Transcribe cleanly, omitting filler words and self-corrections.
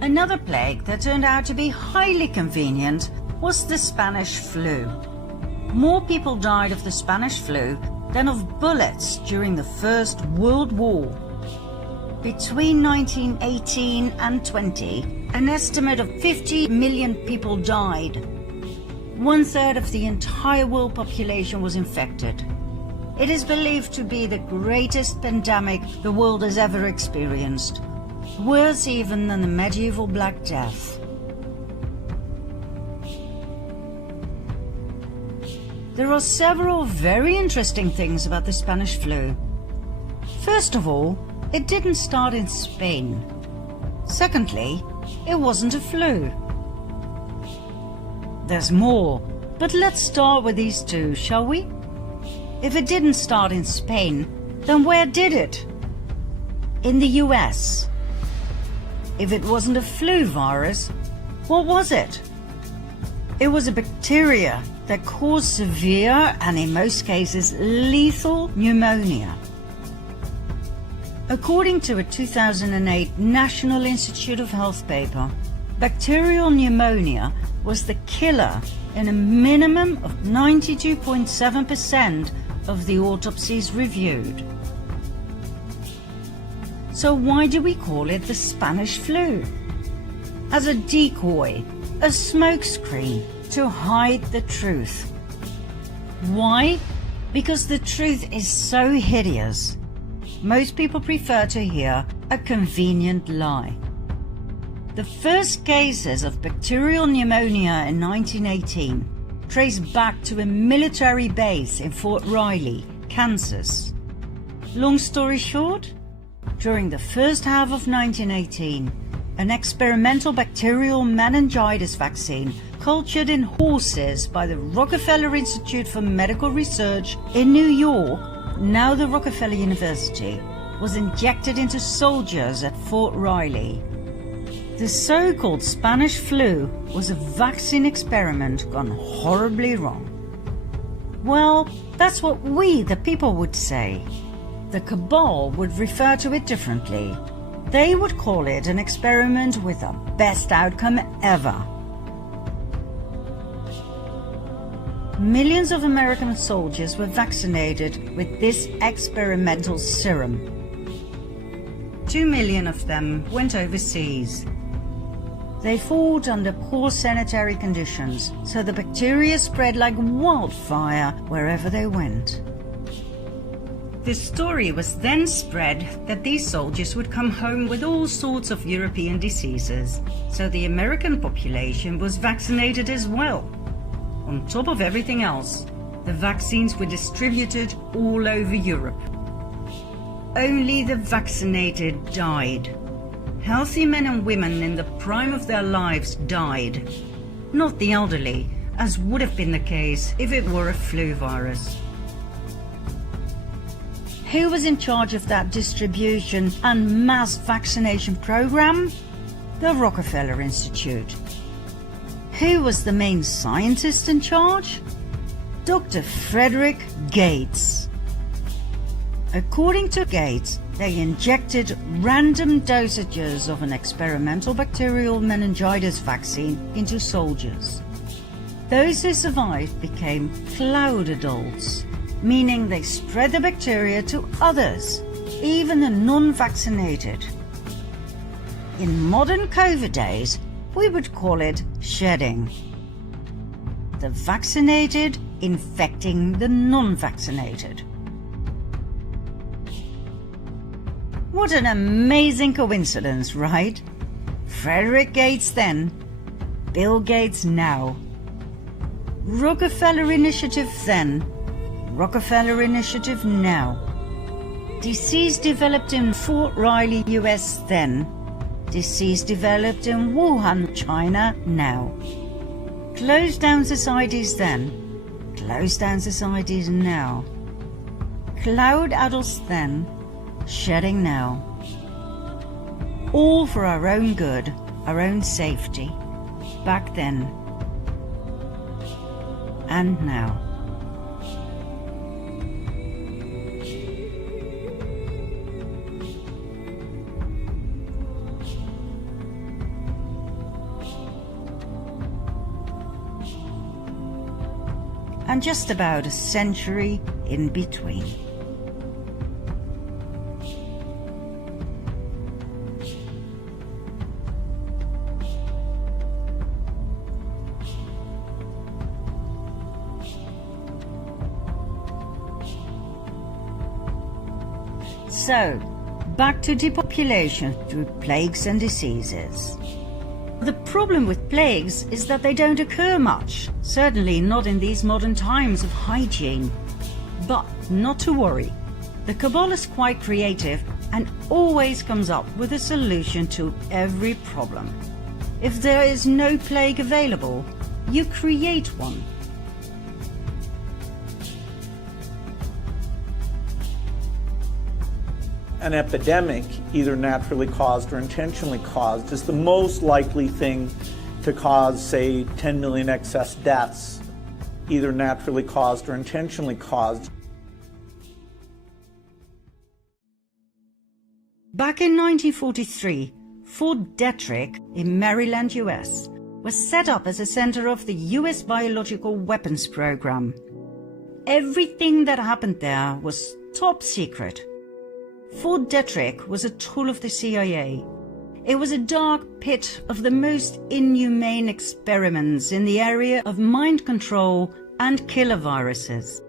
Another plague that turned out to be highly convenient was the Spanish flu. More people died of the Spanish flu than of bullets during the First World War. Between 1918 and 20, an estimate of 50 million people died. 1/3 of the entire world population was infected. It is believed to be the greatest pandemic the world has ever experienced, worse even than the medieval Black Death. There are several very interesting things about the Spanish flu. First of all, it didn't start in Spain. Secondly, it wasn't a flu. There's more, but let's start with these two, shall we? If it didn't start in Spain, then where did it? In the US. If it wasn't a flu virus, what was it? It was a bacteria that caused severe and in most cases lethal pneumonia. According to a 2008 National Institute of Health paper, bacterial pneumonia was the killer in a minimum of 92.7% of the autopsies reviewed. So why do we call it the Spanish flu? As a decoy, a smokescreen to hide the truth. Why? Because the truth is so hideous. Most people prefer to hear a convenient lie. The first cases of bacterial pneumonia in 1918 trace back to a military base in Fort Riley, Kansas. Long story short, during the first half of 1918, an experimental bacterial meningitis vaccine cultured in horses by the Rockefeller Institute for Medical Research in New York, now the Rockefeller University, was injected into soldiers at Fort Riley. The so-called Spanish flu was a vaccine experiment gone horribly wrong. Well, that's what we, the people, would say. The cabal would refer to it differently. They would call it an experiment with the best outcome ever. Millions of American soldiers were vaccinated with this experimental serum. 2 million of them went overseas. They fought under poor sanitary conditions, so the bacteria spread like wildfire wherever they went. The story was then spread that these soldiers would come home with all sorts of European diseases, so the American population was vaccinated as well. On top of everything else, the vaccines were distributed all over Europe. Only the vaccinated died. Healthy men and women in the prime of their lives died, not the elderly, as would have been the case if it were a flu virus. Who was in charge of that distribution and mass vaccination program? The Rockefeller Institute. Who was the main scientist in charge? Dr. Frederick Gates. According to Gates, they injected random dosages of an experimental bacterial meningitis vaccine into soldiers. Those who survived became cloud adults, meaning they spread the bacteria to others, even the non-vaccinated. In modern COVID days, we would call it shedding. The vaccinated infecting the non-vaccinated. What an amazing coincidence, right? Frederick Gates then, Bill Gates now. Rockefeller Initiative then, Rockefeller Initiative now. Disease developed in Fort Riley, US then. Disease developed in Wuhan, China now. Closed down societies then. Closed down societies now. Cloud adults then. Shedding now. All for our own good, our own safety. Back then. And now. and just about a century in between. So, back to depopulation through plagues and diseases. The problem with plagues is that they don't occur much, certainly not in these modern times of hygiene. But not to worry, the Cabal is quite creative and always comes up with a solution to every problem. If there is no plague available, you create one. An epidemic, either naturally caused or intentionally caused, is the most likely thing to cause, say, 10 million excess deaths, either naturally caused or intentionally caused. Back in 1943, Fort Detrick in Maryland, US, was set up as a center of the US biological weapons program. Everything that happened there was top secret. Fort Detrick was a tool of the CIA. It was a dark pit of the most inhumane experiments in the area of mind control and killer viruses.